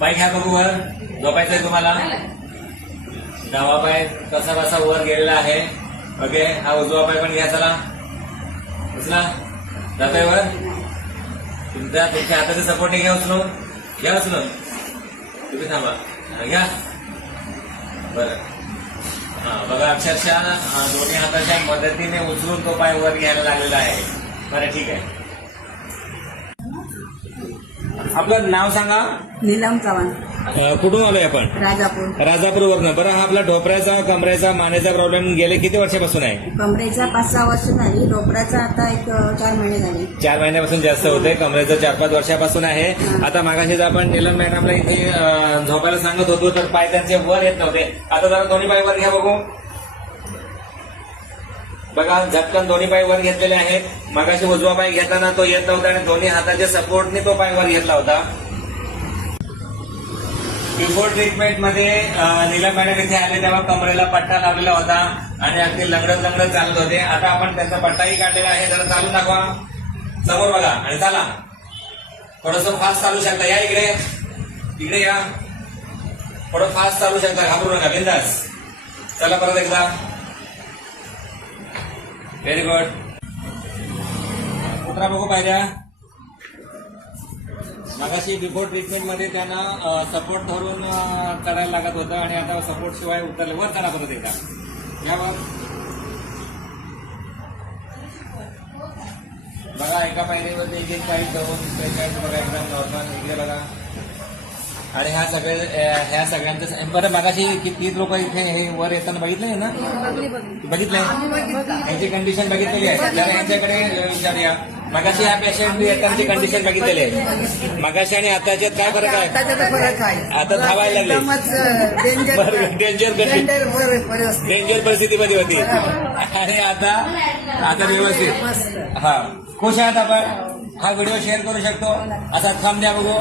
पाय घ्या बघू वर. झोपायचंय तुम्हाला. डावा पाय कसा कसा वर गेलेला आहे. ओके, हा उजवा पाय पण घ्या. चला उचला. जातोय वर. तुमच्या हाताचा सपोर्ट घ्या. उचलून घ्या. उचलून तुम्ही थांबा. घ्या. बरं. हा बघा, अक्षरशः दोन्ही हाताच्या मदतीने उचलून तो पाय वर घ्यायला लागलेला आहे. बरं, ठीक आहे. आपलं नाव सांगा. नीलम चव्हाण. कुठून आलोय आपण? राजापूर. राजापूरवरनं. बरं, हा आपला ढोपऱ्याचा, कमरेचा, मानेचा प्रॉब्लेम गेले किती वर्षापासून आहे? कमरेचा 5-6 वर्ष झाली. डोपराचा आता 4 महिने झाले. 4 महिन्यापासून जास्त होते. कमरेचं 4-5 वर्षापासून आहे. आता मागाशीच आपण नीलम मॅडमला इथे झोपायला सांगत होतो, तर पाय त्यांचे वर येत नव्हते. आता जरा दोन्ही पाय वर घ्या बघू. बघा, झटकन दोन्ही पाय वर घेतलेले आहेत. मागाशी उजवा पाय घेताना तो येत नव्हता आणि दोन्ही हाताच्या सपोर्टने तो पाय वर घेतला होता. बिफोर ट्रीटमेंट मध्ये नीलम मॅडम इथे आले तेव्हा कमरेला पट्टा लावलेला होता आणि अगदी लंगडत चालत होते. आता आपण त्यांचा पट्टाही काढलेला आहे. जरा चालू दाखवा. समोर बघा आणि चाला. थोडंसं फास्ट चालू शकता. या इकडे. इकडे या. थोडं फास्ट चालू शकता. घाबरू नका. बिंदास. चला परत एकदा. Very good. कुत्रा बघू पाहिजे. मगाशी बिफोर ट्रीटमेंट मध्ये त्यांना सपोर्ट धरून करायला लागत होतं आणि आता सपोर्ट शिवाय उतरले. वर करा परत एकदा. यावर बघा, एका पायरीवरती एक पाय धरून बघा, एकदम नॉर्मल. इकडे बघा. आणि ह्या सगळ्यांचं बरं, मगाशी किती लोक इथे हे वर येताना बघितलंय ना? बघितलंय. यांची कंडिशन बघितलेली आहे. जरा यांच्याकडे विचारूया. मगाशी ह्या पेशंट येतानाची कंडिशन बघितलेली आहे. मगाशी आणि आताच्यात काय फरक आहे? आता धावायला लागले. डेंजर परिस्थितीमध्ये होती आणि आता व्यवस्थित. हा, खुश आहात आपण? हा व्हिडिओ शेअर करू शकतो. असा थंब द्या बघू.